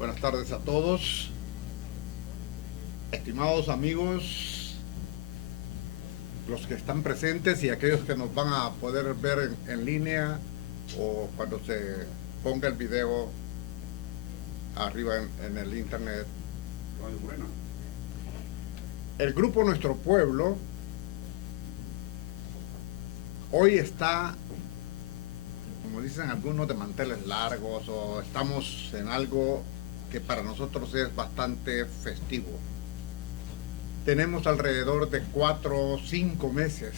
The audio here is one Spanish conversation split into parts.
Buenas tardes a todos, estimados amigos, los que están presentes y aquellos que nos van a poder ver en línea o cuando se ponga el video arriba en el internet. El grupo Nuestro Pueblo hoy está, como dicen algunos, de manteles largos, o estamos en algo que para nosotros es bastante festivo. Tenemos alrededor de 4 o 5 meses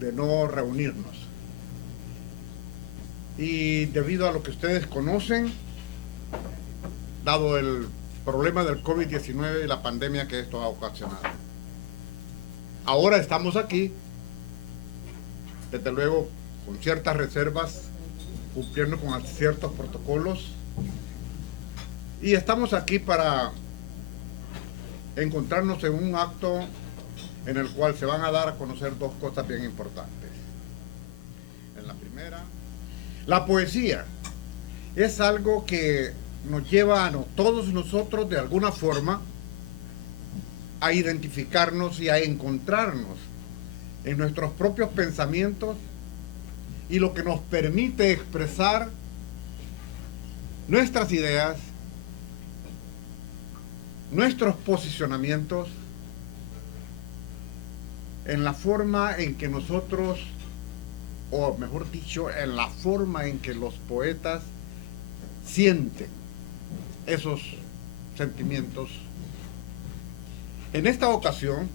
de no reunirnos. Y debido a lo que ustedes conocen, dado el problema del COVID-19 y la pandemia que esto ha ocasionado. Ahora estamos aquí, desde luego, con ciertas reservas, cumpliendo con ciertos protocolos, y estamos aquí para encontrarnos en un acto en el cual se van a dar a conocer dos cosas bien importantes. En la primera, la poesía es algo que nos lleva a todos nosotros de alguna forma a identificarnos y a encontrarnos en nuestros propios pensamientos, y lo que nos permite expresar nuestras ideas, nuestros posicionamientos en la forma en que nosotros, o mejor dicho, en la forma en que los poetas sienten esos sentimientos. En esta ocasión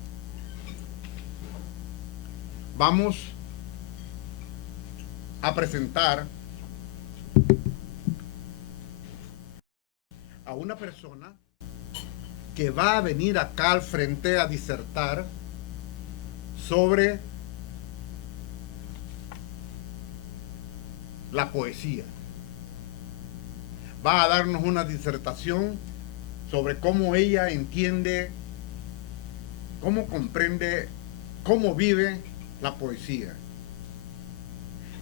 vamos a presentar a una persona que va a venir acá al frente a disertar sobre la poesía. Va a darnos una disertación sobre cómo ella entiende, cómo comprende, cómo vive la poesía.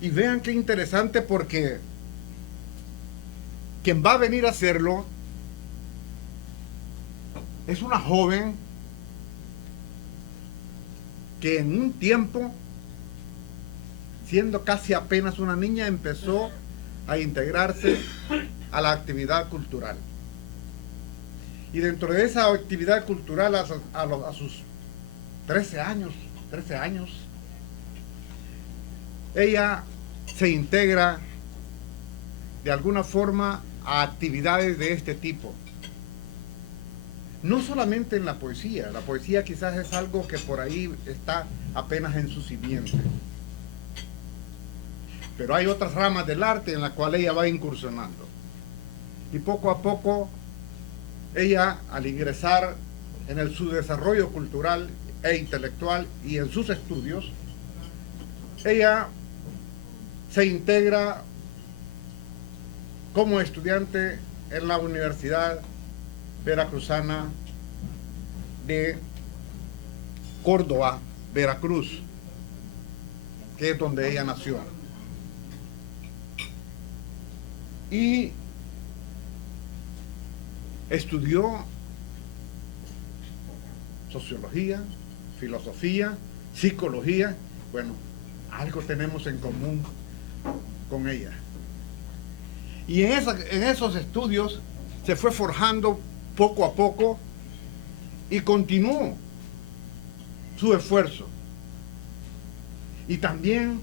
Y vean qué interesante, porque quien va a venir a hacerlo es una joven que en un tiempo, siendo casi apenas una niña, empezó a integrarse a la actividad cultural. Y dentro de esa actividad cultural, a sus 13 años, ella se integra de alguna forma a actividades de este tipo. No solamente en la poesía quizás es algo que por ahí está apenas en su simiente. Pero hay otras ramas del arte en las cuales ella va incursionando. Y poco a poco, ella, al ingresar en su desarrollo cultural e intelectual y en sus estudios, ella se integra como estudiante en la Universidad Veracruzana de Córdoba, Veracruz, que es donde ella nació. Y estudió sociología, filosofía, psicología. Bueno, algo tenemos en común con ella. Y en esos estudios se fue forjando poco a poco y continuó su esfuerzo. Y también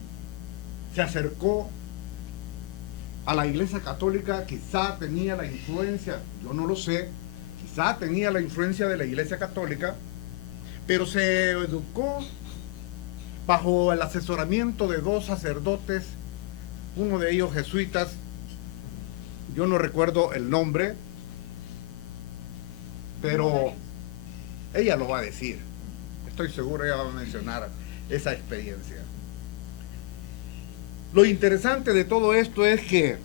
se acercó a la Iglesia Católica. Quizá tenía la influencia, yo no lo sé, quizá tenía la influencia de la Iglesia Católica, pero se educó bajo el asesoramiento de 2 sacerdotes, uno de ellos jesuitas, yo no recuerdo el nombre, pero ella lo va a decir. Estoy seguro ella va a mencionar esa experiencia. Lo interesante de todo esto es que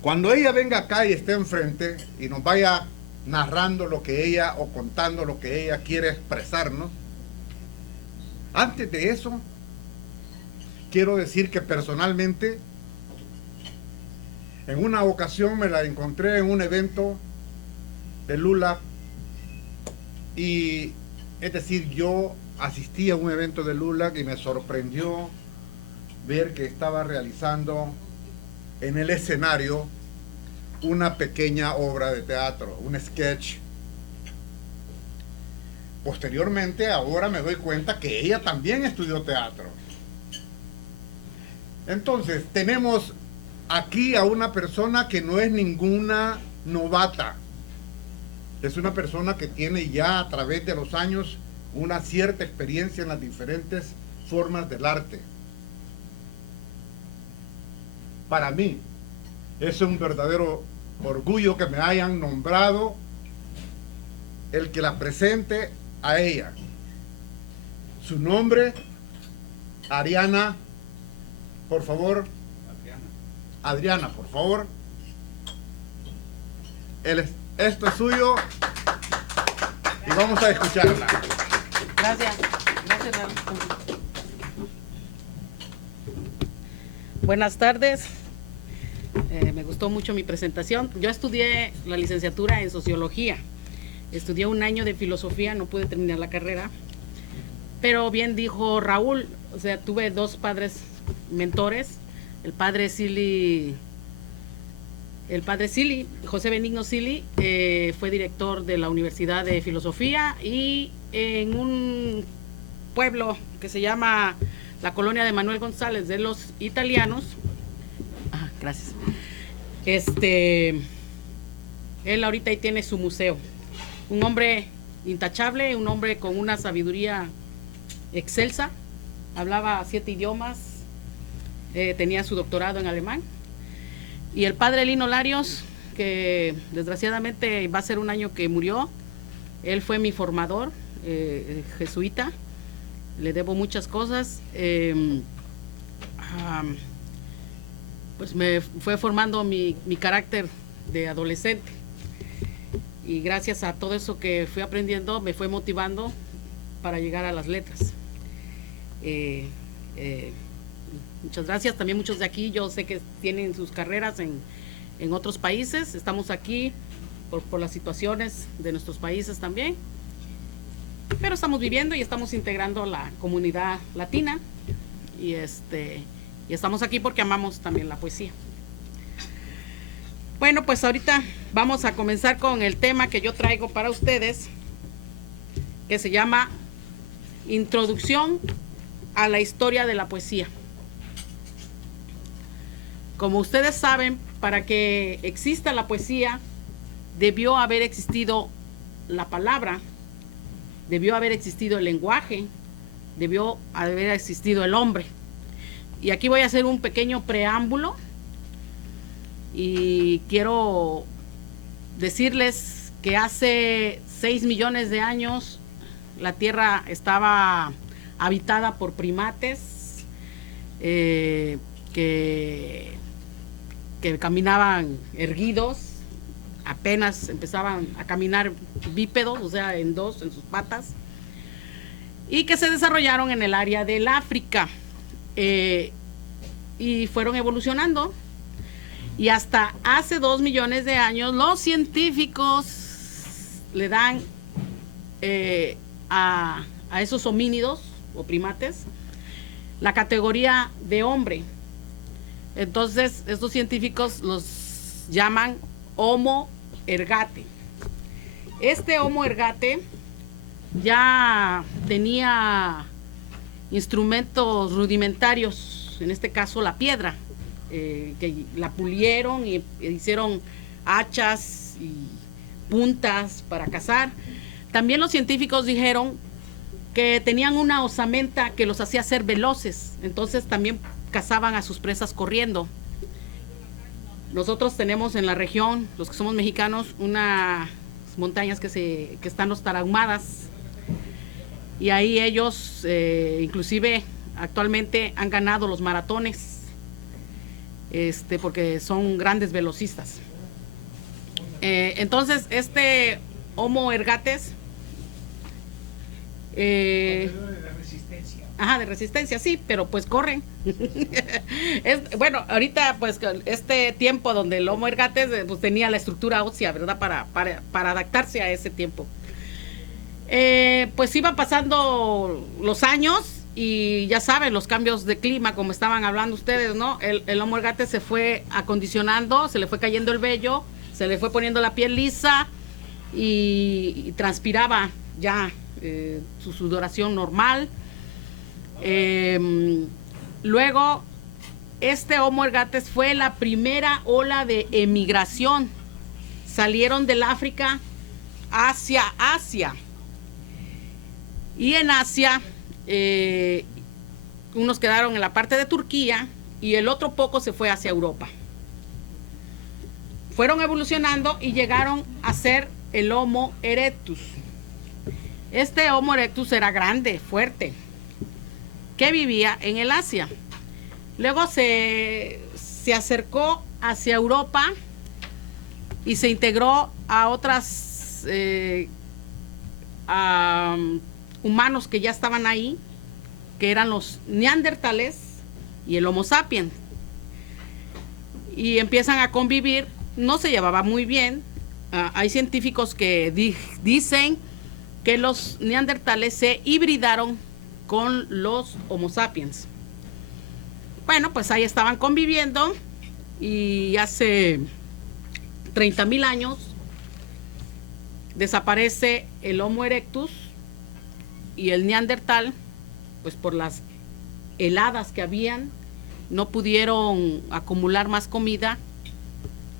cuando ella venga acá y esté enfrente y nos vaya narrando lo que ella, o contando lo que ella quiere expresarnos, antes de eso, quiero decir que personalmente En una ocasión me la encontré en un evento de Lula, y es decir, yo asistí a un evento de Lula y me sorprendió ver que estaba realizando en el escenario una pequeña obra de teatro, un sketch. Posteriormente, ahora me doy cuenta que ella también estudió teatro. Entonces, tenemos aquí a una persona que no es ninguna novata. Es una persona que tiene ya a través de los años una cierta experiencia en las diferentes formas del arte. Para mí es un verdadero orgullo que me hayan nombrado el que la presente a ella. Su nombre, Adriana, por favor. Adriana, por favor. Esto es suyo y vamos a escucharla. Gracias. Gracias, Raúl. Buenas tardes. Me gustó mucho mi presentación. Yo estudié la licenciatura en Sociología. Estudié un año de Filosofía, no pude terminar la carrera. Pero bien dijo Raúl, o sea, tuve dos padres mentores. El padre Sili, José Benigno Sili, fue director de la Universidad de Filosofía, y en un pueblo que se llama la colonia de Manuel González de los Italianos, gracias, él ahorita ahí tiene su museo. Un hombre intachable, un hombre con una sabiduría excelsa, hablaba 7 idiomas, tenía su doctorado en alemán. Y el padre Lino Larios, que desgraciadamente va a ser un año que murió, él fue mi formador, jesuita, le debo muchas cosas. Pues me fue formando mi carácter de adolescente, y gracias a todo eso que fui aprendiendo me fue motivando para llegar a las letras. Muchas gracias. También muchos de aquí, yo sé que tienen sus carreras en otros países. Estamos aquí por las situaciones de nuestros países también, pero estamos viviendo y estamos integrando la comunidad latina, y estamos aquí porque amamos también la poesía. Bueno, pues ahorita vamos a comenzar con el tema que yo traigo para ustedes, que se llama Introducción a la historia de la poesía. Como ustedes saben, para que exista la poesía, debió haber existido la palabra, debió haber existido el lenguaje, debió haber existido el hombre. Y aquí voy a hacer un pequeño preámbulo, y quiero decirles que hace 6 millones de años la Tierra estaba habitada por primates que caminaban erguidos, apenas empezaban a caminar bípedos, o sea, en sus patas, y que se desarrollaron en el área del África, y fueron evolucionando, y hasta hace 2 millones de años los científicos le dan a esos homínidos o primates la categoría de hombre. Entonces estos científicos los llaman Homo ergate. Este Homo ergate ya tenía instrumentos rudimentarios, en este caso la piedra, que la pulieron y hicieron hachas y puntas para cazar. También los científicos dijeron que tenían una osamenta que los hacía ser veloces, entonces también cazaban a sus presas corriendo. Nosotros tenemos en la región, los que somos mexicanos, unas montañas que están los Tarahumaras, y ahí ellos inclusive actualmente han ganado los maratones, porque son grandes velocistas. Entonces este Homo ergates, Ajá, de resistencia, sí, pero pues corren. Bueno, ahorita pues este tiempo donde el Homo ergates pues tenía la estructura ósea, ¿verdad? Para adaptarse a ese tiempo. Pues iban pasando los años y ya saben, los cambios de clima, como estaban hablando ustedes, ¿no? El Homo ergates se fue acondicionando, se le fue cayendo el vello, se le fue poniendo la piel lisa y transpiraba ya su sudoración normal. Luego, este Homo ergates fue la primera ola de emigración. Salieron del África hacia Asia. Y en Asia, unos quedaron en la parte de Turquía y el otro poco se fue hacia Europa. Fueron evolucionando y llegaron a ser el Homo erectus. Este Homo erectus era grande, fuerte, que vivía en el Asia. Luego se acercó hacia Europa y se integró a otras humanos que ya estaban ahí, que eran los neandertales y el Homo sapiens. Y empiezan a convivir, no se llevaba muy bien. Hay científicos que dicen que los neandertales se hibridaron con los Homo sapiens. Bueno, pues ahí estaban conviviendo y hace 30,000 años desaparece el Homo erectus y el neandertal, pues por las heladas que habían, no pudieron acumular más comida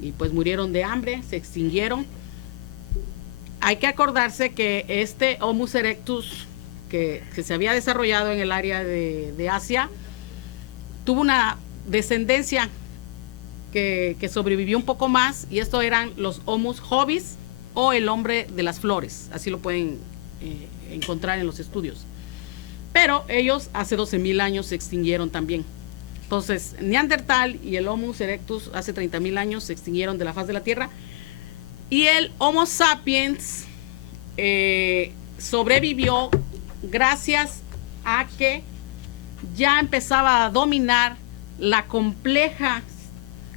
y pues murieron de hambre, se extinguieron. Hay que acordarse que este Homo erectus que se había desarrollado en el área de Asia, tuvo una descendencia que sobrevivió un poco más, y estos eran los Homo hobbies o el hombre de las flores, así lo pueden encontrar en los estudios. Pero ellos hace 12,000 años se extinguieron también. Entonces, Neandertal y el Homo erectus hace 30,000 años se extinguieron de la faz de la Tierra, y el Homo sapiens sobrevivió gracias a que ya empezaba a dominar la compleja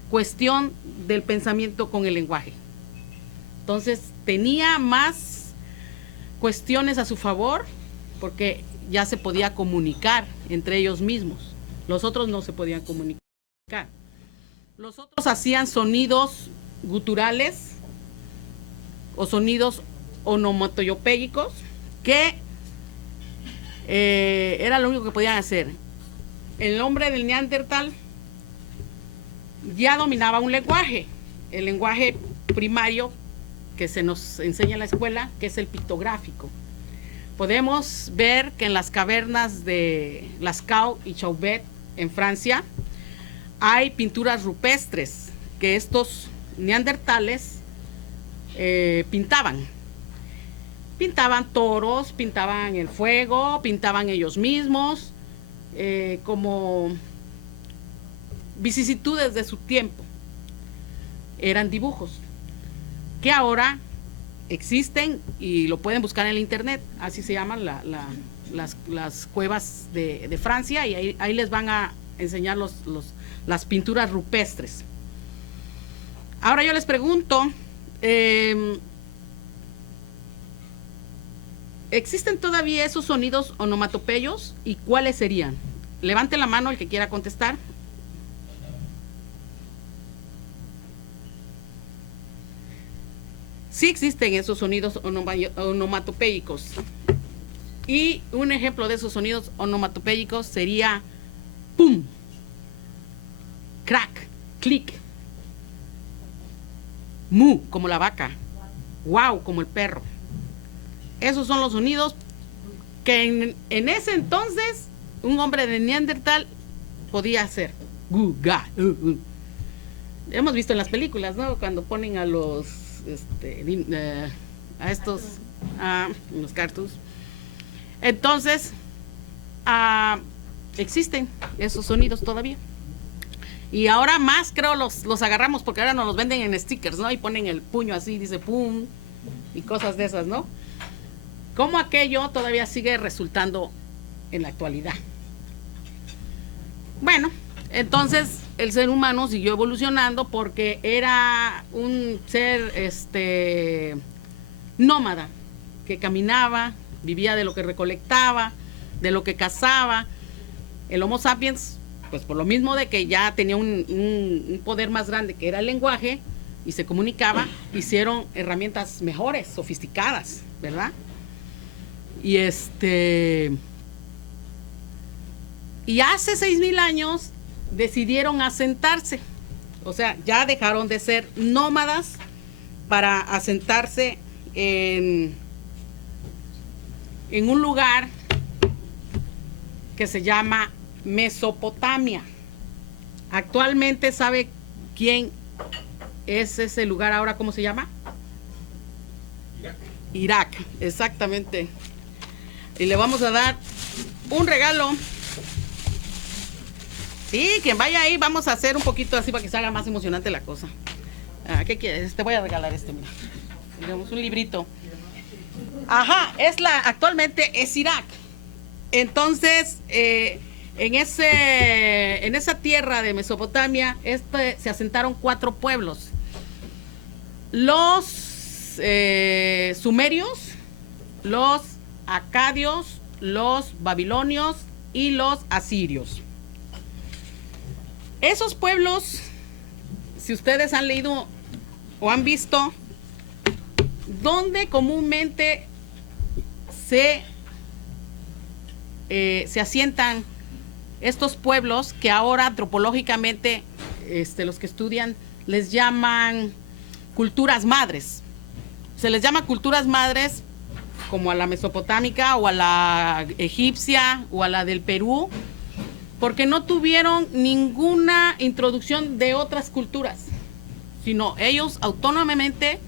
cuestión del pensamiento con el lenguaje. Entonces tenía más cuestiones a su favor porque ya se podía comunicar entre ellos mismos. Los otros no se podían comunicar. Los otros hacían sonidos guturales o sonidos onomatopéyicos que era lo único que podían hacer. El hombre del Neandertal ya dominaba un lenguaje, el lenguaje primario que se nos enseña en la escuela, que es el pictográfico. Podemos ver que en las cavernas de Lascaux y Chauvet en Francia hay pinturas rupestres que estos neandertales pintaban. Pintaban toros, pintaban el fuego, pintaban ellos mismos, como vicisitudes de su tiempo. Eran dibujos que ahora existen y lo pueden buscar en el internet, así se llaman las cuevas de Francia, y ahí les van a enseñar las pinturas rupestres. Ahora yo les pregunto, ¿existen todavía esos sonidos onomatopeyos y cuáles serían? Levante la mano el que quiera contestar. Sí existen esos sonidos onomatopéyicos. Y un ejemplo de esos sonidos onomatopéyicos sería pum, crack, clic, mu, como la vaca, wow, como el perro. Esos son los sonidos que en ese entonces un hombre de Neandertal podía hacer. Hemos visto en las películas, ¿no? Cuando ponen a los los cartoons. Entonces, existen esos sonidos todavía. Y ahora más creo los agarramos porque ahora nos los venden en stickers, ¿no? Y ponen el puño así, dice pum, y cosas de esas, ¿no? Como aquello todavía sigue resultando en la actualidad. Bueno, entonces el ser humano siguió evolucionando porque era un ser nómada, que caminaba, vivía de lo que recolectaba, de lo que cazaba. El Homo sapiens, pues por lo mismo de que ya tenía un poder más grande, que era el lenguaje, y se comunicaba, hicieron herramientas mejores, sofisticadas, ¿verdad? Y y hace 6,000 años decidieron asentarse. O sea, ya dejaron de ser nómadas para asentarse en un lugar que se llama Mesopotamia. Actualmente, ¿sabe quién es ese lugar ahora? ¿Cómo se llama? Irak, exactamente. Y le vamos a dar un regalo. Sí, quien vaya ahí, vamos a hacer un poquito así para que se haga más emocionante la cosa. ¿Qué quieres? Te voy a regalar mira. Tenemos un librito. Ajá, actualmente es Irak. Entonces, en esa tierra de Mesopotamia, se asentaron 4 pueblos. Los sumerios, los acadios, los babilonios y los asirios. Esos pueblos, si ustedes han leído o han visto, donde comúnmente se asientan estos pueblos, que ahora antropológicamente los que estudian les llaman culturas madres. Se les llama culturas madres como a la mesopotámica o a la egipcia o a la del Perú, porque no tuvieron ninguna introducción de otras culturas, sino ellos autónomamente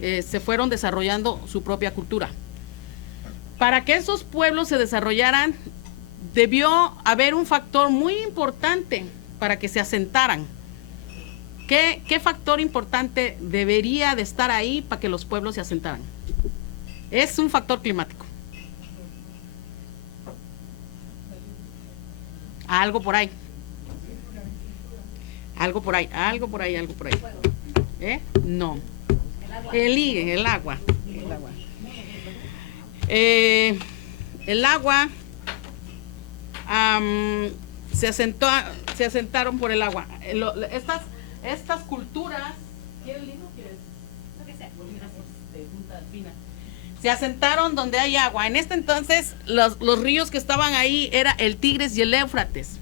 se fueron desarrollando su propia cultura. Para que esos pueblos se desarrollaran, debió haber un factor muy importante para que se asentaran. ¿Qué factor importante debería de estar ahí para que los pueblos se asentaran? Es un factor climático. Algo por ahí. Algo por ahí. No. El agua. El agua se asentaron por el agua. Estas culturas, ¿quieres libro? Lo que sea. Se asentaron donde hay agua. En este entonces, los ríos que estaban ahí era el Tigris y el Éufrates.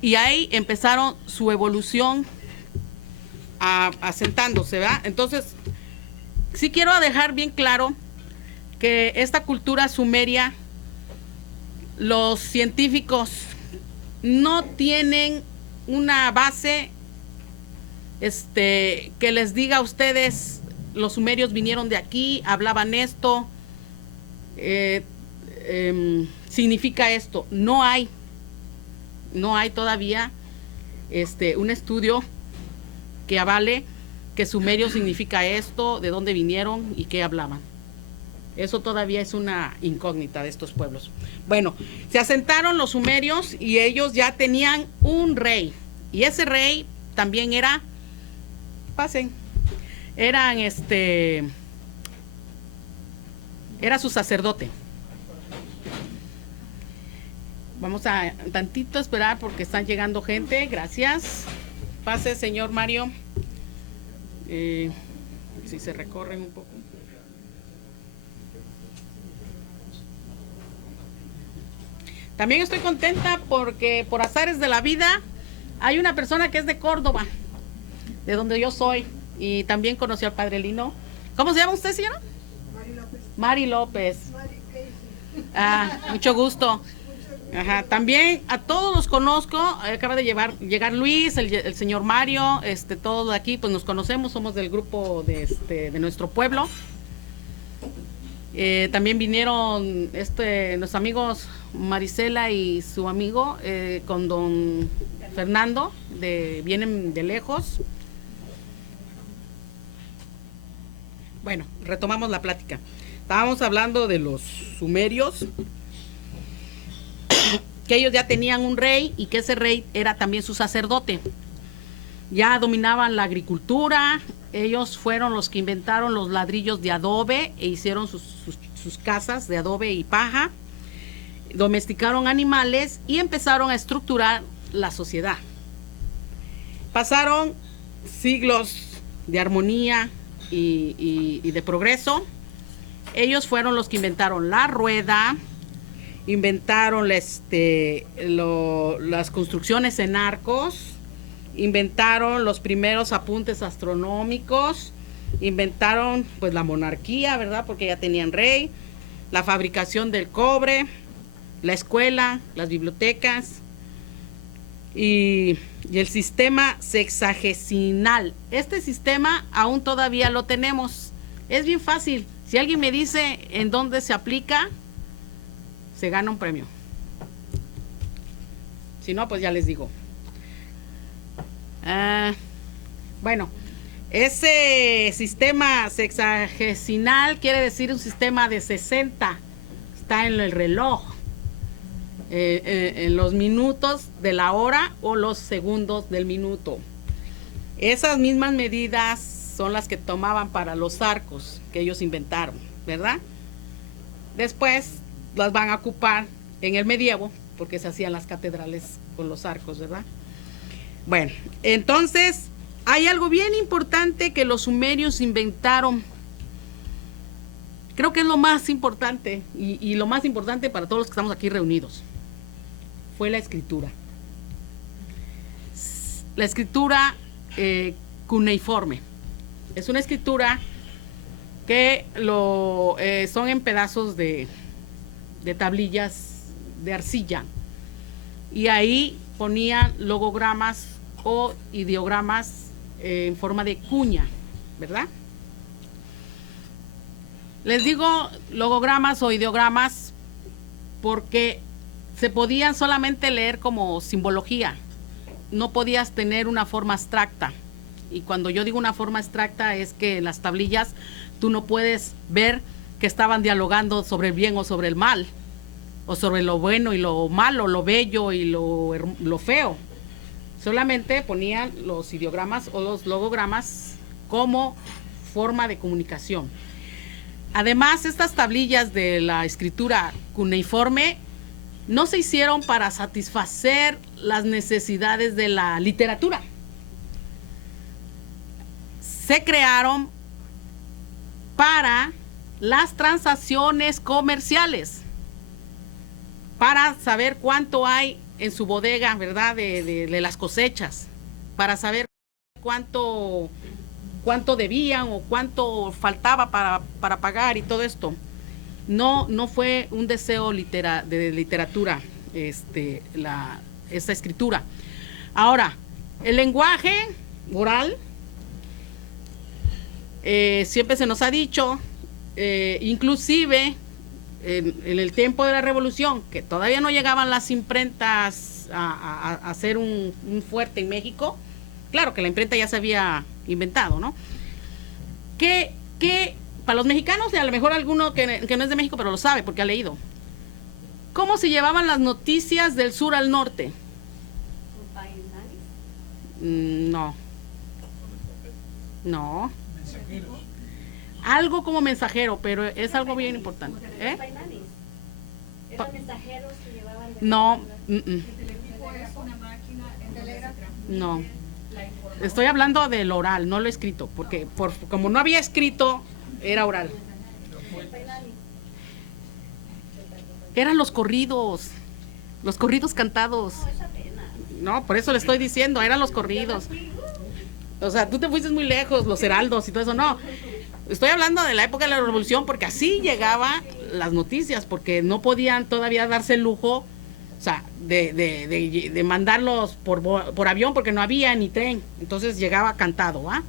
Y ahí empezaron su evolución asentándose, ¿verdad? Entonces, sí quiero dejar bien claro que esta cultura sumeria, los científicos no tienen una base que les diga a ustedes, los sumerios vinieron de aquí, hablaban esto, significa esto. No hay todavía un estudio que avale que sumerio significa esto, de dónde vinieron y qué hablaban. Eso todavía es una incógnita de estos pueblos. Bueno, se asentaron los sumerios y ellos ya tenían un rey. Y ese rey también era su sacerdote. Vamos a tantito esperar porque están llegando gente. Gracias. Pase, señor Mario. Si se recorren un poco. También estoy contenta porque por azares de la vida hay una persona que es de Córdoba, de donde yo soy, y también conoció al padre Lino. ¿Cómo se llama usted, señora? Mari López. Mucho gusto. Ajá. También a todos los conozco. Acaba de llegar Luis, el señor Mario, todos de aquí, pues nos conocemos, somos del grupo de nuestro pueblo. También vinieron nuestros amigos Marisela y su amigo con don Fernando, vienen de lejos. Bueno, retomamos la plática. Estábamos hablando de los sumerios que ellos ya tenían un rey y que ese rey era también su sacerdote. Ya dominaban la agricultura, ellos fueron los que inventaron los ladrillos de adobe e hicieron sus casas de adobe y paja, domesticaron animales y empezaron a estructurar la sociedad. Pasaron siglos de armonía y de progreso. Ellos fueron los que inventaron la rueda, inventaron las construcciones en arcos, inventaron los primeros apuntes astronómicos, inventaron pues la monarquía, ¿verdad? Porque ya tenían rey, la fabricación del cobre, la escuela, las bibliotecas y el sistema sexagesinal. Este sistema aún todavía lo tenemos. Es bien fácil. Si alguien me dice en dónde se aplica, se gana un premio. Si no, pues ya les digo. Bueno, ese sistema sexagesinal quiere decir un sistema de 60. Está en el reloj, en los minutos de la hora o los segundos del minuto. Esas mismas medidas son las que tomaban para los arcos que ellos inventaron, ¿verdad? Después las van a ocupar en el medievo, porque se hacían las catedrales con los arcos, ¿verdad? Bueno, entonces hay algo bien importante que los sumerios inventaron. Creo que es lo más importante y lo más importante para todos los que estamos aquí reunidos. Fue la escritura. La escritura cuneiforme. Es una escritura que son en pedazos de tablillas de arcilla. Y ahí ponían logogramas o ideogramas en forma de cuña, ¿verdad? Les digo logogramas o ideogramas porque se podían solamente leer como simbología. No podías tener una forma abstracta. Y cuando yo digo una forma abstracta es que en las tablillas tú no puedes ver que estaban dialogando sobre el bien o sobre el mal, o sobre lo bueno y lo malo, lo bello y lo feo. Solamente ponían los ideogramas o los logogramas como forma de comunicación. Además, estas tablillas de la escritura cuneiforme no se hicieron para satisfacer las necesidades de la literatura. Se crearon para las transacciones comerciales, para saber cuánto hay en su bodega, ¿verdad? De las cosechas, para saber cuánto debían o cuánto faltaba para pagar y todo esto. No fue un deseo de literatura, esta escritura. Ahora, el lenguaje oral, siempre se nos ha dicho, inclusive en el tiempo de la Revolución, que todavía no llegaban las imprentas a ser un fuerte en México. Claro que la imprenta ya se había inventado, ¿no? Que para los mexicanos, y a lo mejor alguno que no es de México, pero lo sabe porque ha leído, ¿cómo se llevaban las noticias del sur al norte? No. Algo como mensajero, pero es algo bien importante. ¿Eh? ¿Eran mensajeros que llevaban? No. No. Estoy hablando del oral, no lo escrito, porque como no había escrito, era oral. Eran los corridos cantados. No, por eso le estoy diciendo, eran los corridos. O sea, tú te fuiste muy lejos, los heraldos y todo eso, no. Estoy hablando de la época de la Revolución, porque así llegaban las noticias, porque no podían todavía darse el lujo, o sea, de mandarlos por avión, porque no había ni tren. Entonces llegaba cantado, ¿ah?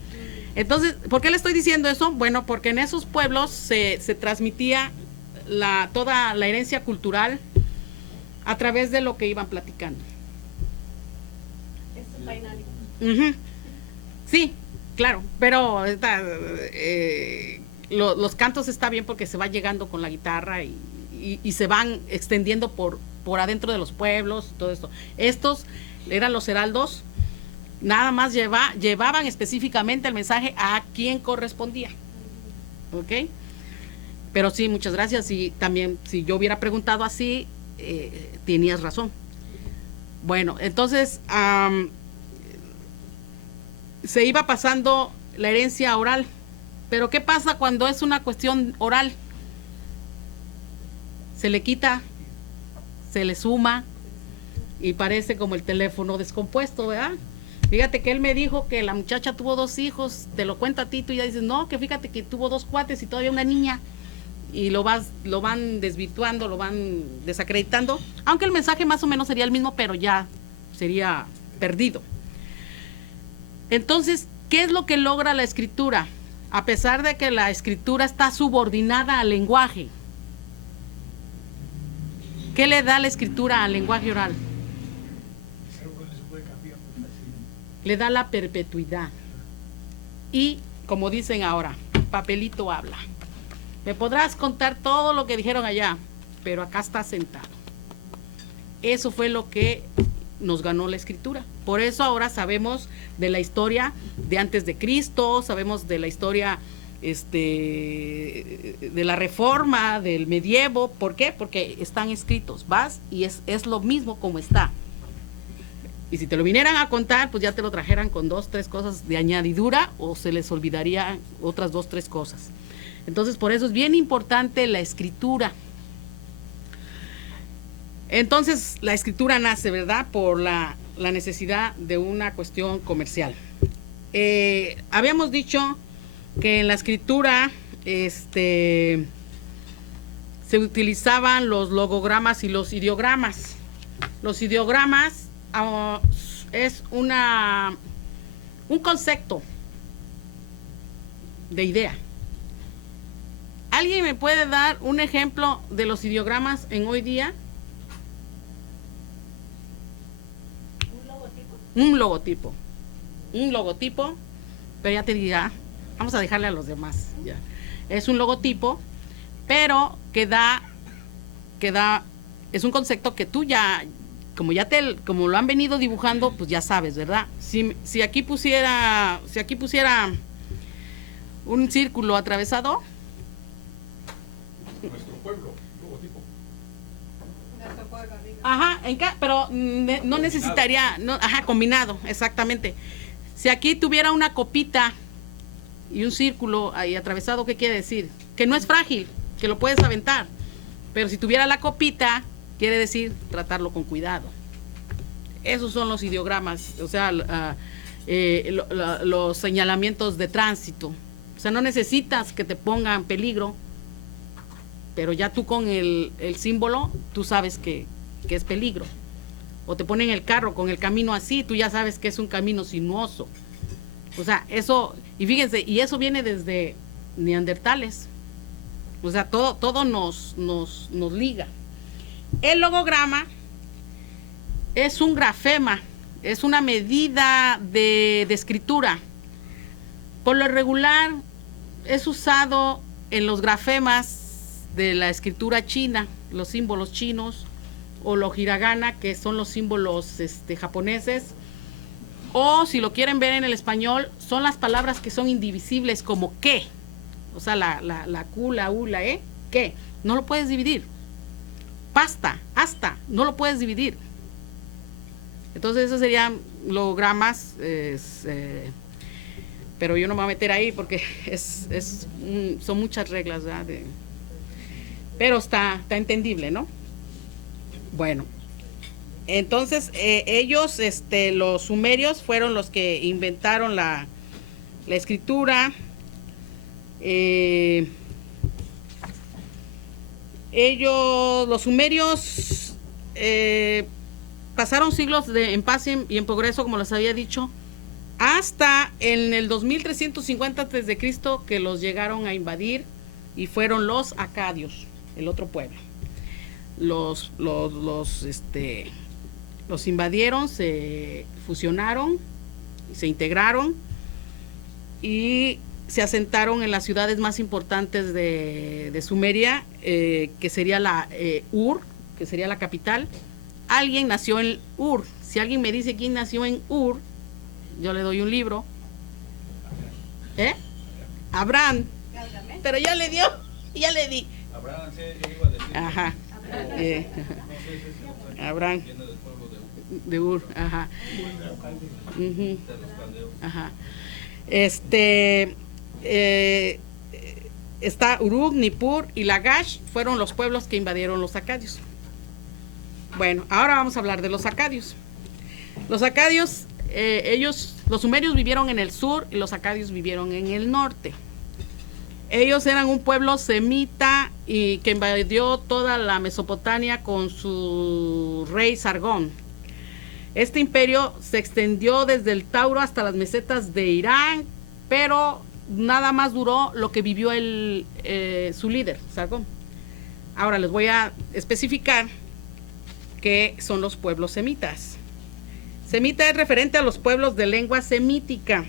Entonces, ¿por qué le estoy diciendo eso? Bueno, porque en esos pueblos se transmitía toda la herencia cultural a través de lo que iban platicando. Es un painali. Sí, claro, pero los cantos está bien porque se va llegando con la guitarra y se van extendiendo por por adentro de los pueblos, todo esto. Estos eran los heraldos, nada más llevaban específicamente el mensaje a quien correspondía. ¿Ok? Pero sí, muchas gracias. Y también, si yo hubiera preguntado así, tenías razón. Bueno, entonces, se iba pasando la herencia oral. Pero ¿qué pasa cuando es una cuestión oral? Se le quita, se le suma y parece como el teléfono descompuesto, ¿verdad? Fíjate que él me dijo que la muchacha tuvo 2 hijos, te lo cuenta a ti, tú ya dices, no, que fíjate que tuvo 2 cuates y todavía una niña, y lo van desvirtuando, lo van desacreditando, aunque el mensaje más o menos sería el mismo, pero ya sería perdido. Entonces, ¿qué es lo que logra la escritura? A pesar de que la escritura está subordinada al lenguaje, ¿qué le da la escritura al lenguaje oral? Le da la perpetuidad. Y, como dicen ahora, papelito habla. Me podrás contar todo lo que dijeron allá, pero acá está sentado. Eso fue lo que nos ganó la escritura. Por eso ahora sabemos de la historia de antes de Cristo, sabemos de la historia de la Reforma, del medievo. ¿Por qué? Porque están escritos. Vas y es lo mismo como está. Y si te lo vinieran a contar, pues ya te lo trajeran con 2, 3 cosas de añadidura, o se les olvidaría otras 2, 3 cosas. Entonces, por eso es bien importante la escritura. Entonces, la escritura nace, ¿verdad?, por la necesidad de una cuestión comercial. Habíamos dicho que en la escritura se utilizaban los logogramas y los ideogramas. Los ideogramas es un concepto de idea. ¿Alguien me puede dar un ejemplo de los ideogramas en hoy día? Un logotipo, pero ya te dirá, vamos a dejarle a los demás. Ya. Es un logotipo, pero es un concepto que tú ya, como lo han venido dibujando, pues ya sabes, ¿verdad? Si aquí pusiera un círculo atravesado. Nuestro pueblo, logotipo. Ajá, pero no necesitaría, combinado, exactamente. Si aquí tuviera una copita y un círculo ahí atravesado, ¿qué quiere decir? Que no es frágil, que lo puedes aventar. Pero si tuviera la copita, quiere decir tratarlo con cuidado. Esos son los ideogramas, o sea, los señalamientos de tránsito. O sea, no necesitas que te pongan peligro, pero ya tú con el símbolo, tú sabes que es peligro. O te ponen el carro con el camino así, tú ya sabes que es un camino sinuoso. O sea, eso, y fíjense, y eso viene desde neandertales. O sea, todo nos liga. El logograma es un grafema, es una medida de escritura. Por lo regular es usado en los grafemas de la escritura china, los símbolos chinos, o los hiragana, que son los símbolos japoneses, o si lo quieren ver en el español, son las palabras que son indivisibles, como que, o sea, la Q, la U, la E, que, no lo puedes dividir. Pasta, hasta, no lo puedes dividir. Entonces esos serían logogramas, pero yo no me voy a meter ahí porque son muchas reglas, ¿verdad? Pero está entendible, ¿no? Bueno, entonces ellos, los sumerios, fueron los que inventaron la escritura. Los sumerios, pasaron siglos en paz y en progreso, como les había dicho, hasta en el 2350 a.C., que los llegaron a invadir, y fueron los acadios, el otro pueblo. Los invadieron, se fusionaron, se integraron y se asentaron en las ciudades más importantes de Sumeria, que sería la Ur, que sería la capital. Alguien nació en Ur. Si alguien me dice quién nació en Ur, yo le doy un libro. Abraham. Pero ya le dio, ya le di. Abraham, sí, yo iba a decir. Ajá. Abraham. Viene del pueblo De Ur, ajá. Ujú. de los caldeos. Ajá. Está Uruk, Nippur y Lagash, fueron los pueblos que invadieron los acadios. Bueno, ahora vamos a hablar de los acadios. Los acadios, los sumerios vivieron en el sur y los acadios vivieron en el norte. Ellos eran un pueblo semita y que invadió toda la Mesopotamia con su rey Sargón. Este imperio se extendió desde el Tauro hasta las mesetas de Irán, pero nada más duró lo que vivió su líder, Sargón. Ahora les voy a especificar qué son los pueblos semitas. Semita es referente a los pueblos de lengua semítica.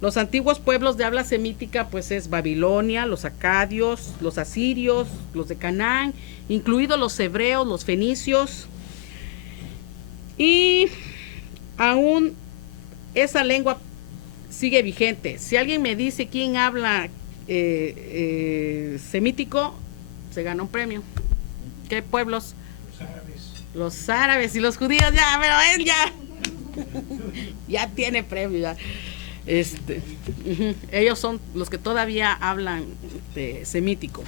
Los antiguos pueblos de habla semítica pues es Babilonia, los acadios, los asirios, los de Canaán, incluidos los hebreos, los fenicios. Y aún esa lengua sigue vigente. Si alguien me dice quién habla semítico, se gana un premio. ¿Qué pueblos? Los árabes y los judíos, ya, pero él ya ya tiene premio ya. Ellos son los que todavía hablan semítico.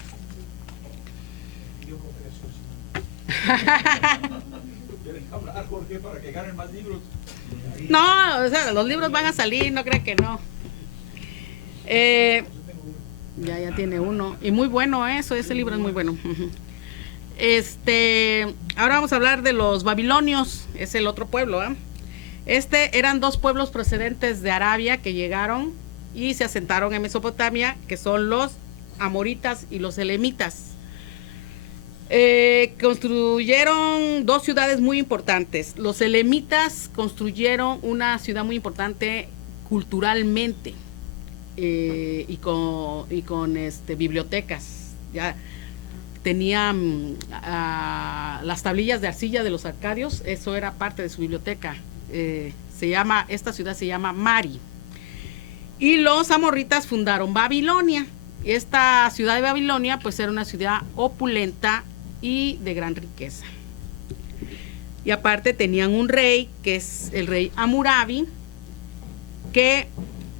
¿Quieres hablar, Jorge, para que ganen más libros? No, o sea, los libros van a salir, no crean que no. Ya tiene uno. Y muy bueno ese libro es muy bueno. Ahora vamos a hablar de los babilonios, es el otro pueblo, ¿eh? Eran dos pueblos procedentes de Arabia que llegaron y se asentaron en Mesopotamia, que son los amoritas y los elemitas. Construyeron dos ciudades muy importantes. Los elemitas construyeron una ciudad muy importante culturalmente y con bibliotecas. Ya tenían las tablillas de arcilla de los arcadios, eso era parte de su biblioteca. Esta ciudad se llama Mari. Y los amorritas fundaron Babilonia. Esta ciudad de Babilonia pues era una ciudad opulenta y de gran riqueza. Y aparte tenían un rey, que es el rey Hammurabi, que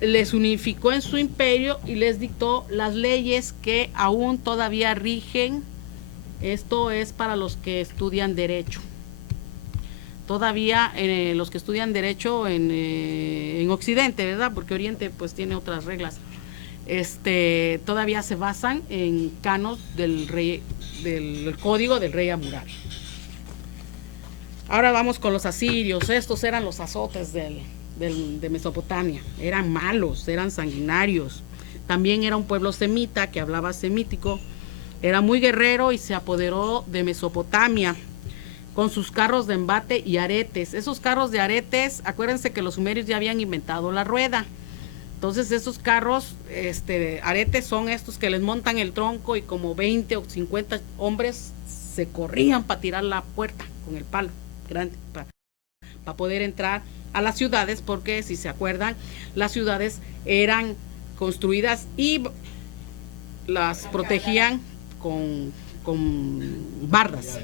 les unificó en su imperio y les dictó las leyes que aún todavía rigen. Esto es para los que estudian derecho. Todavía los que estudian derecho en Occidente, ¿verdad? Porque Oriente pues tiene otras reglas. Todavía se basan en canos del código del rey Hammurabi. Ahora vamos con los asirios. Estos eran los azotes de Mesopotamia. Eran malos, eran sanguinarios. También era un pueblo semita que hablaba semítico. Era muy guerrero y se apoderó de Mesopotamia con sus carros de embate y aretes. Esos carros de aretes, acuérdense que los sumerios ya habían inventado la rueda. Entonces esos carros, aretes son estos que les montan el tronco y como 20 o 50 hombres se corrían para tirar la puerta con el palo grande para poder entrar a las ciudades, porque si se acuerdan, las ciudades eran construidas y las protegían con bardas,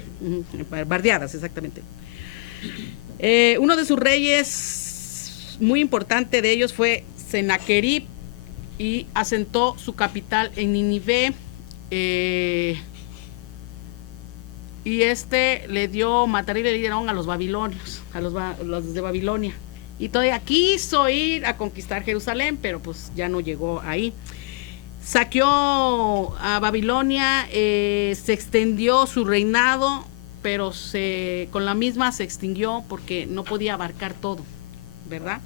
bardeadas exactamente. Uno de sus reyes muy importante de ellos fue Sennacherib y asentó su capital en Nínive, y le dio matar y le dieron a los babilonios, a los de Babilonia, y todavía quiso ir a conquistar Jerusalén, pero pues ya no llegó ahí. Saqueó a Babilonia, se extendió su reinado, pero con la misma se extinguió porque no podía abarcar todo, ¿verdad?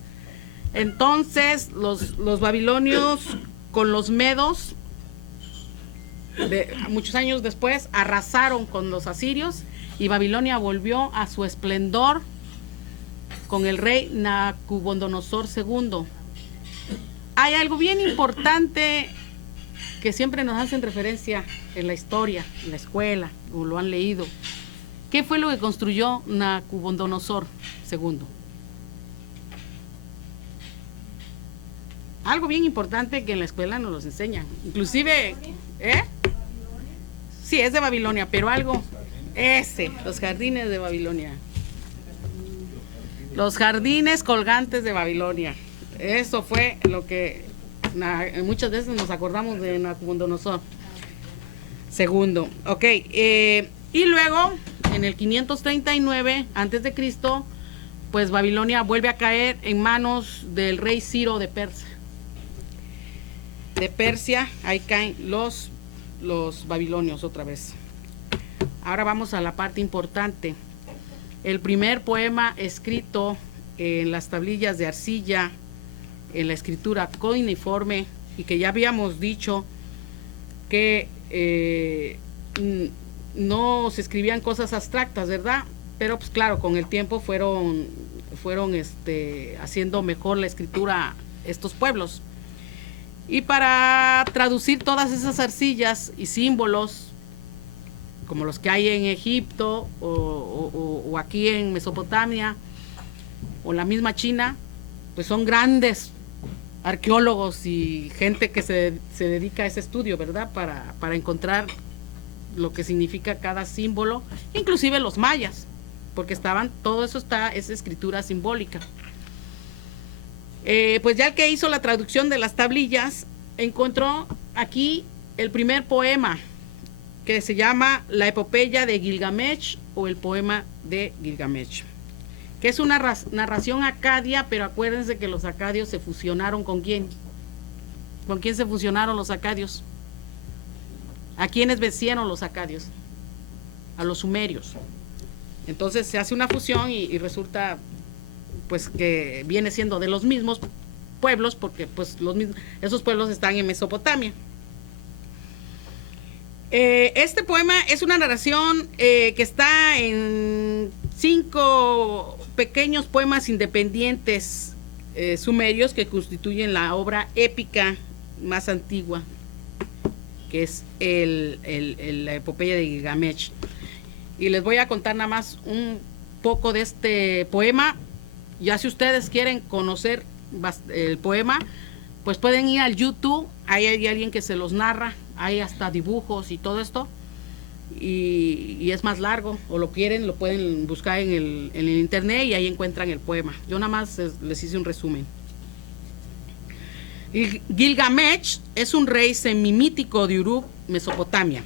Entonces los babilonios con los medos, muchos años después, arrasaron con los asirios y Babilonia volvió a su esplendor con el rey Nabucodonosor II. Hay algo bien importante que siempre nos hacen referencia en la historia, en la escuela, o lo han leído. ¿Qué fue lo que construyó Nabucodonosor II? Algo bien importante que en la escuela nos los enseñan. Inclusive, ¿eh? Sí, es de Babilonia, pero algo, los jardines de Babilonia. Los jardines colgantes de Babilonia. Eso fue lo que muchas veces nos acordamos de Nabucodonosor II. Ok, y luego, en el 539 a.C., pues Babilonia vuelve a caer en manos del rey Ciro de Persia. De Persia, ahí caen los babilonios otra vez. Ahora vamos a la parte importante. El primer poema escrito en las tablillas de arcilla, en la escritura cuneiforme, y que ya habíamos dicho que no se escribían cosas abstractas, ¿verdad? Pero pues claro, con el tiempo fueron haciendo mejor la escritura estos pueblos. Y para traducir todas esas arcillas y símbolos, como los que hay en Egipto o aquí en Mesopotamia o la misma China, pues son grandes arqueólogos y gente que se dedica a ese estudio, ¿verdad? Para encontrar lo que significa cada símbolo, inclusive los mayas, porque todo eso es escritura simbólica. Pues ya el que hizo la traducción de las tablillas encontró aquí el primer poema, que se llama La Epopeya de Gilgamesh o el poema de Gilgamesh, que es una narración acadia, pero acuérdense que los acadios se fusionaron ¿con quién? ¿Con quién se fusionaron los acadios? ¿A quiénes vencieron los acadios? A los sumerios. Entonces se hace una fusión y resulta pues que viene siendo de los mismos pueblos, porque pues esos pueblos están en Mesopotamia. Este poema es una narración que está en 5 pequeños poemas independientes sumerios que constituyen la obra épica más antigua, que es la epopeya de Gilgamesh. Y les voy a contar nada más un poco de este poema. Ya si ustedes quieren conocer el poema, pues pueden ir al YouTube, ahí hay alguien que se los narra, hay hasta dibujos y todo esto, y es más largo, o lo pueden buscar en el internet y ahí encuentran el poema. Yo nada más les hice un resumen. Gilgamesh es un rey semimítico de Uruk, Mesopotamia,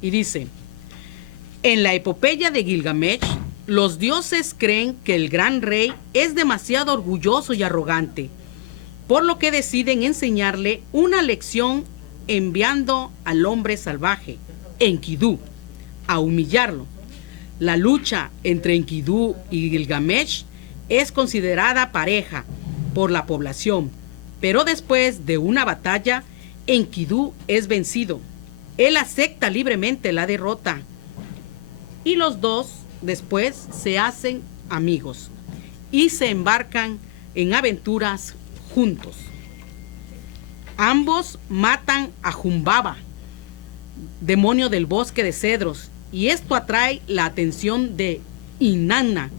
y dice: en la epopeya de Gilgamesh, los dioses creen que el gran rey es demasiado orgulloso y arrogante, por lo que deciden enseñarle una lección enviando al hombre salvaje, Enkidu, a humillarlo. La lucha entre Enkidu y Gilgamesh es considerada pareja por la población, pero después de una batalla, Enkidu es vencido. Él acepta libremente la derrota y los dos después se hacen amigos y se embarcan en aventuras juntos. Ambos matan a Humbaba, demonio del bosque de cedros, y esto atrae la atención de Inanna.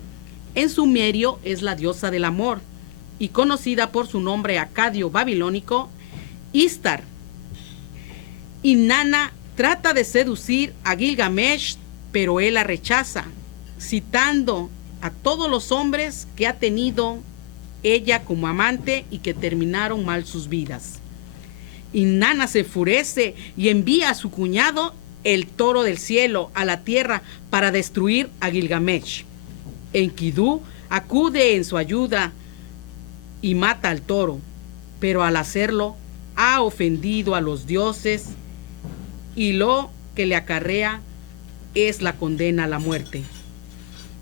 En sumerio es la diosa del amor y conocida por su nombre acadio babilónico, Istar. Inanna trata de seducir a Gilgamesh, pero él la rechaza, citando a todos los hombres que ha tenido ella como amante y que terminaron mal sus vidas. Inanna se enfurece y envía a su cuñado, el toro del cielo, a la tierra para destruir a Gilgamesh. Enkidu acude en su ayuda y mata al toro, pero al hacerlo ha ofendido a los dioses y lo que le acarrea es la condena a la muerte.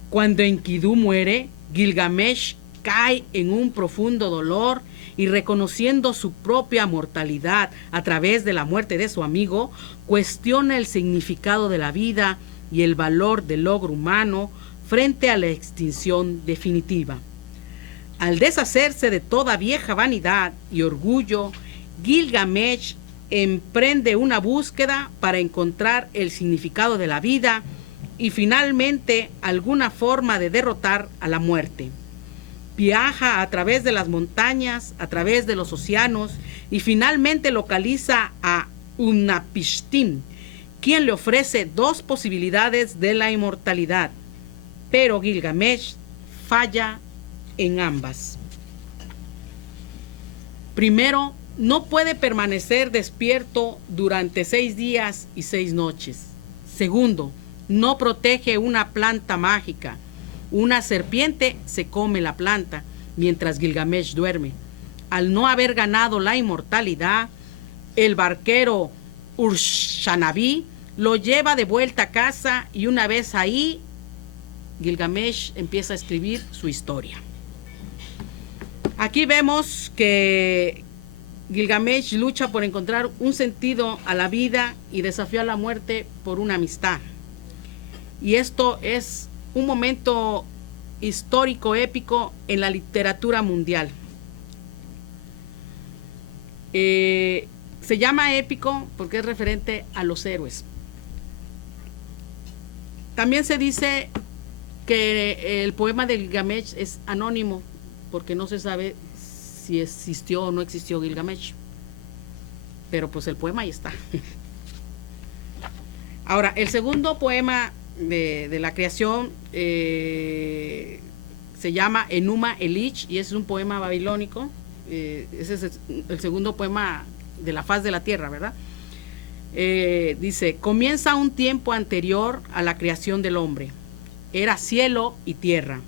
Cuando Enkidu muere, Gilgamesh cae en un profundo dolor y, reconociendo su propia mortalidad a través de la muerte de su amigo, cuestiona el significado de la vida y el valor del logro humano frente a la extinción definitiva. Al deshacerse de toda vieja vanidad y orgullo, Gilgamesh emprende una búsqueda para encontrar el significado de la vida y finalmente alguna forma de derrotar a la muerte. Viaja a través de las montañas, a través de los océanos y finalmente localiza a Utnapishtim, quien le ofrece dos posibilidades de la inmortalidad, pero Gilgamesh falla en ambas. Primero, no puede permanecer despierto durante 6 días y 6 noches. Segundo, no protege una planta mágica. Una serpiente se come la planta mientras Gilgamesh duerme. Al no haber ganado la inmortalidad, el barquero Urshanabi lo lleva de vuelta a casa y una vez ahí, Gilgamesh empieza a escribir su historia. Aquí vemos que Gilgamesh lucha por encontrar un sentido a la vida y desafía a la muerte por una amistad. Y esto es un momento histórico, épico en la literatura mundial. Se llama épico porque es referente a los héroes. También se dice que el poema de Gilgamesh es anónimo porque no se sabe si existió o no existió Gilgamesh. Pero pues el poema ahí está. Ahora, el segundo poema de la creación se llama Enuma Elish y es un poema babilónico. Ese es el segundo poema de la faz de la tierra, ¿verdad? Dice: comienza un tiempo anterior a la creación del hombre. Era cielo y tierra.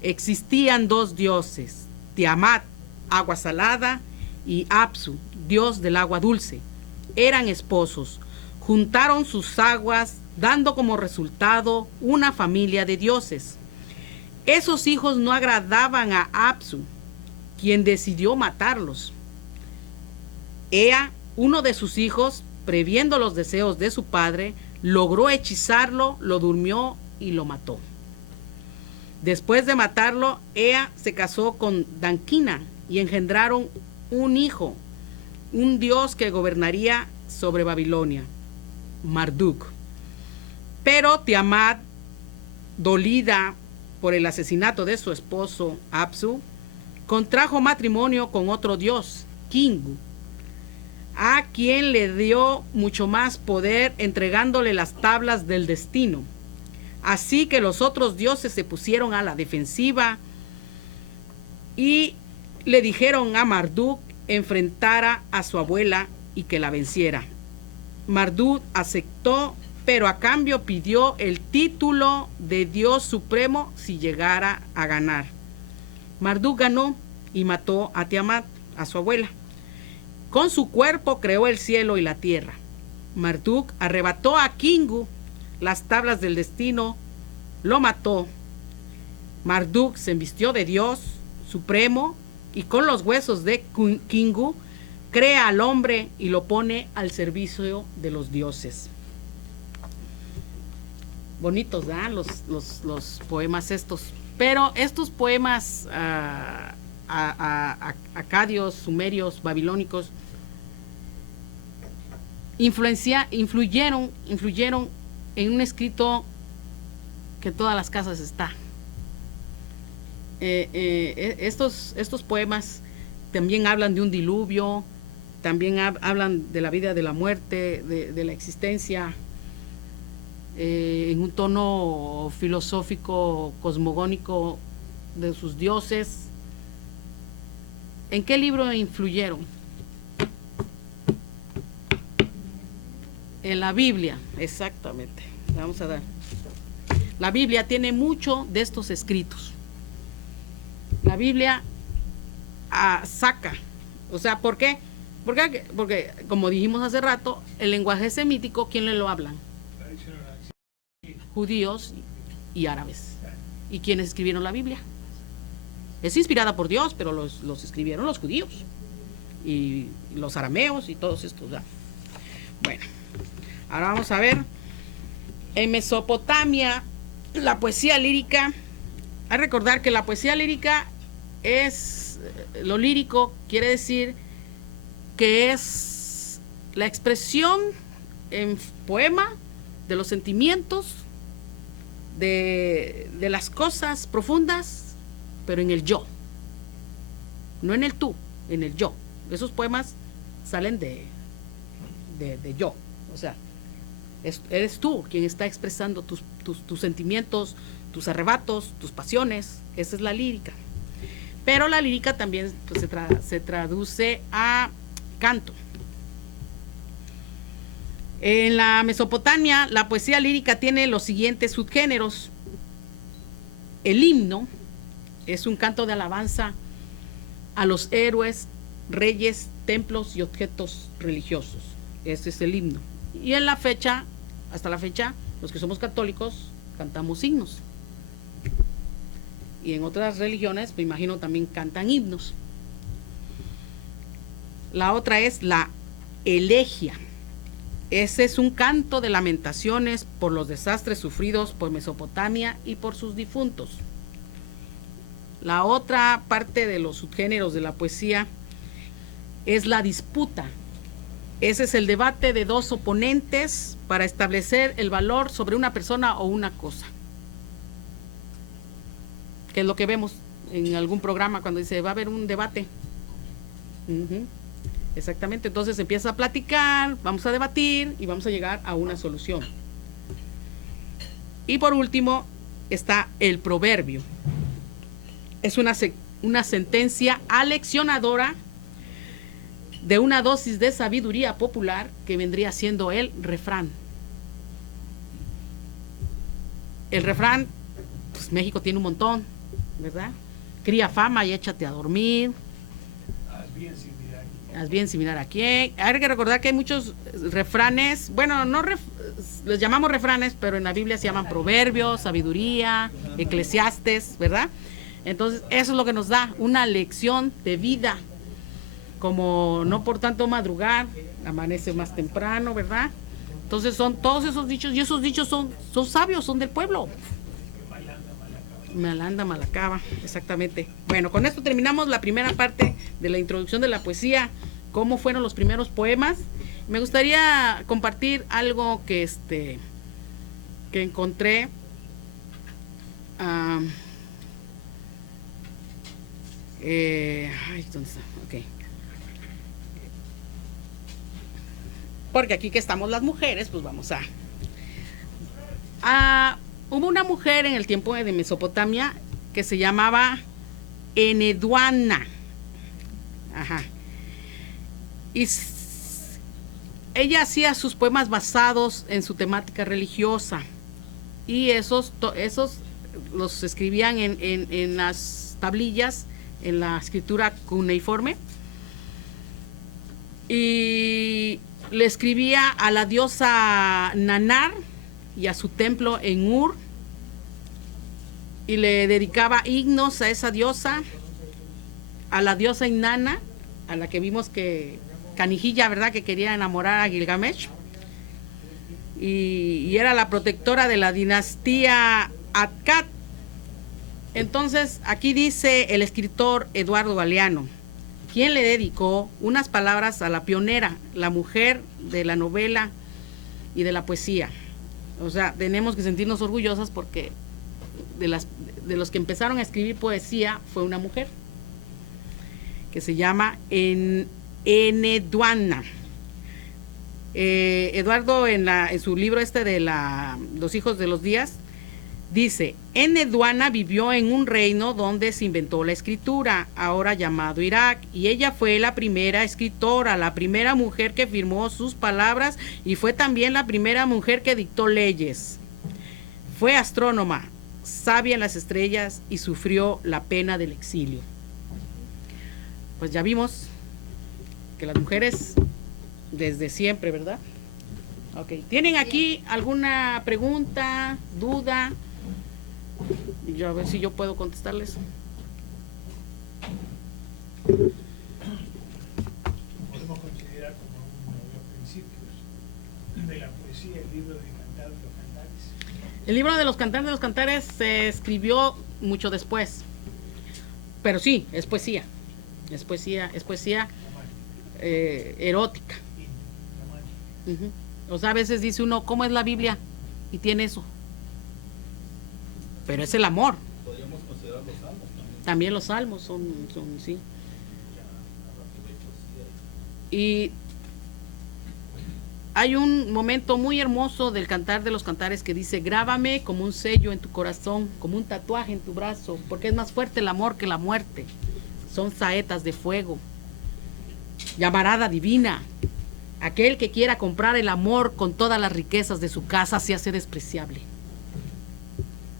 Existían dos dioses, Tiamat, agua salada, y Apsu, dios del agua dulce. Eran esposos. Juntaron sus aguas, dando como resultado una familia de dioses. Esos hijos no agradaban a Apsu, quien decidió matarlos. Ea, uno de sus hijos, previendo los deseos de su padre, logró hechizarlo, lo durmió y lo mató. Después de matarlo, Ea se casó con Dankina y engendraron un hijo, un dios que gobernaría sobre Babilonia, Marduk. Pero Tiamat, dolida por el asesinato de su esposo Apsu, contrajo matrimonio con otro dios, Kingu, a quien le dio mucho más poder entregándole las tablas del destino. Así que los otros dioses se pusieron a la defensiva y le dijeron a Marduk enfrentara a su abuela y que la venciera. Marduk aceptó, pero a cambio pidió el título de Dios Supremo si llegara a ganar. Marduk ganó y mató a Tiamat, a su abuela. Con su cuerpo creó el cielo y la tierra. Marduk arrebató a Kingu las tablas del destino, lo mató. Marduk se vistió de Dios Supremo y con los huesos de Kingu crea al hombre y lo pone al servicio de los dioses. Bonitos, ¿verdad? Los poemas estos. Pero estos poemas acadios, sumerios, babilónicos, influyeron en un escrito que en todas las casas está. Estos poemas también hablan de un diluvio, también hablan de la vida, de la muerte, de la existencia, en un tono filosófico, cosmogónico de sus dioses. ¿En qué libro influyeron? En la Biblia, exactamente. Vamos a dar. La Biblia tiene mucho de estos escritos. La Biblia saca, o sea, ¿por qué? Porque, como dijimos hace rato, el lenguaje semítico, ¿quién le lo hablan? Judíos y árabes. ¿Y quiénes escribieron la Biblia? Es inspirada por Dios, pero los escribieron los judíos y los arameos y todos estos, ¿verdad? Bueno, ahora vamos a ver. En Mesopotamia, la poesía lírica, hay que recordar que la poesía lírica es, lo lírico quiere decir que es la expresión en poema de los sentimientos de las cosas profundas, pero en el yo, no en el tú, en el yo. Esos poemas salen de yo, o sea, eres tú quien está expresando tus sentimientos, tus arrebatos, tus pasiones. Esa es la lírica. Pero la lírica también pues, se traduce a canto. En la Mesopotamia, la poesía lírica tiene los siguientes subgéneros. El himno es un canto de alabanza a los héroes, reyes, templos y objetos religiosos. Ese es el himno. Y en la fecha, hasta la fecha, los que somos católicos cantamos himnos. Y en otras religiones, me imagino, también cantan himnos. La otra es la elegía. Ese es un canto de lamentaciones por los desastres sufridos por Mesopotamia y por sus difuntos. La otra parte de los subgéneros de la poesía es la disputa. Ese es el debate de dos oponentes para establecer el valor sobre una persona o una cosa. Que es lo que vemos en algún programa cuando dice va a haber un debate. Exactamente, entonces empieza a platicar, vamos a debatir y vamos a llegar a una solución. Y por último está el proverbio. Es una sentencia aleccionadora de una dosis de sabiduría popular que vendría siendo el refrán. El refrán, pues México tiene un montón, ¿verdad? Cría fama y échate a dormir. Haz bien sin mirar a quién. Hay que recordar que hay muchos refranes, bueno, les llamamos refranes, pero en la Biblia se llaman proverbios, sabiduría, eclesiastes, ¿verdad? Entonces, eso es lo que nos da una lección de vida, como no por tanto madrugar, amanece más temprano, ¿verdad? Entonces son todos esos dichos, y esos dichos son sabios, son del pueblo. Malanda, malacaba, exactamente. Bueno, con esto terminamos la primera parte de la introducción de la poesía, cómo fueron los primeros poemas. Me gustaría compartir algo que encontré. ¿Dónde está? Ok. Porque aquí que estamos las mujeres, pues vamos hubo una mujer en el tiempo de Mesopotamia que se llamaba Enheduanna. Ajá. Y ella hacía sus poemas basados en su temática religiosa. Y esos los escribían en las tablillas, en la escritura cuneiforme. Y le escribía a la diosa Nanar y a su templo en Ur, y le dedicaba himnos a esa diosa, a la diosa Inanna, a la que vimos que Canijilla, ¿verdad?, que quería enamorar a Gilgamesh, y era la protectora de la dinastía Akkad. Entonces aquí dice el escritor Eduardo Galeano, quien le dedicó unas palabras a la pionera, la mujer de la novela y de la poesía. O sea, tenemos que sentirnos orgullosas porque de los que empezaron a escribir poesía fue una mujer que se llama Enheduanna. Eduardo en su libro de Los hijos de los días dice: Enheduanna vivió en un reino donde se inventó la escritura, ahora llamado Irak, y ella fue la primera escritora, la primera mujer que firmó sus palabras y fue también la primera mujer que dictó leyes. Fue astrónoma, sabia en las estrellas y sufrió la pena del exilio. Pues ya vimos que las mujeres desde siempre, ¿verdad? Ok, ¿tienen aquí alguna pregunta, duda? Y yo a ver si yo puedo contestarles. Podemos considerar como uno de los principios de la poesía el libro de Cantar de los Cantares. El libro de los Cantares de los Cantares se escribió mucho después, pero sí, es poesía erótica. O sea, a veces dice uno, ¿cómo es la Biblia? Y tiene eso. pero es el amor. Podríamos considerar los salmos también. También los salmos son sí. Y hay un momento muy hermoso del Cantar de los Cantares que dice: grábame como un sello en tu corazón, como un tatuaje en tu brazo, porque es más fuerte el amor que la muerte. Son saetas de fuego. Llamarada divina. Aquel que quiera comprar el amor con todas las riquezas de su casa se hace despreciable.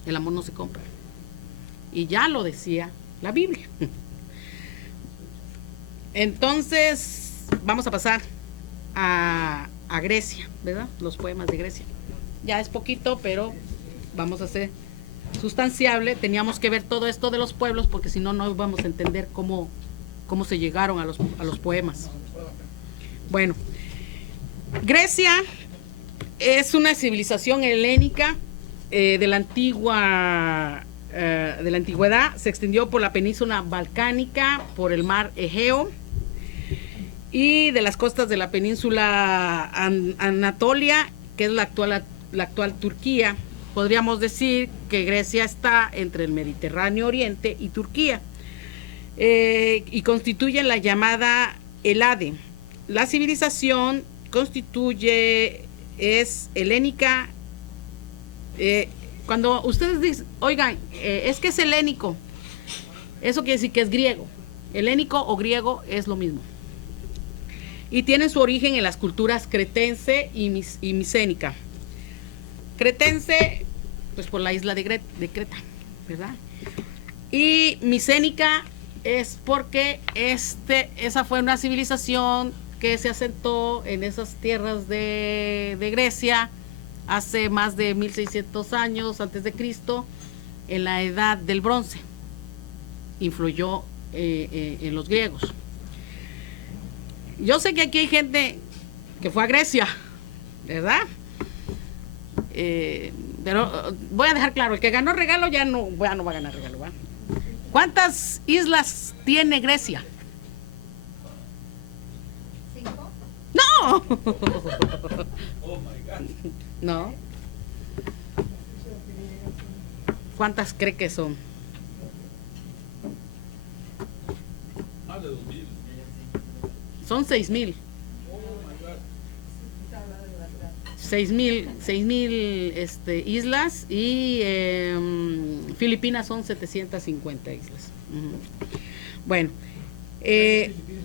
El amor no se compra. Y ya lo decía la Biblia. Entonces, vamos a pasar a Grecia, ¿verdad? Los poemas de Grecia. Ya es poquito, pero vamos a hacer sustanciable. Teníamos que ver todo esto de los pueblos, porque si no, no vamos a entender cómo se llegaron a los poemas. Bueno, Grecia es una civilización helénica de la antigüedad. Se extendió por la península balcánica, por el mar Egeo y de las costas de la península Anatolia, que es la actual Turquía. Podríamos decir que Grecia está entre el Mediterráneo Oriente y Turquía, y constituye la llamada Helade. La civilización es helénica. Cuando ustedes dicen, oigan, es que es helénico, eso quiere decir que es griego. Helénico o griego es lo mismo. Y tienen su origen en las culturas cretense y micénica. Cretense, pues por la isla de Creta, ¿verdad? Y micénica es porque esa fue una civilización que se asentó en esas tierras de Grecia hace más de 1600 años antes de Cristo, en la edad del bronce. Influyó en los griegos. Yo sé que aquí hay gente que fue a Grecia, ¿verdad? Pero voy a dejar claro, el que ganó regalo ya no va a ganar regalo, ¿va? ¿Cuántas islas tiene Grecia? 5. ¡No! Oh my God. No. ¿Cuántas cree que son? Más de 2000. Son 6,000. Oh my God. 6,000 islas, y Filipinas son 750 islas. Ujú. Bueno, Filipinas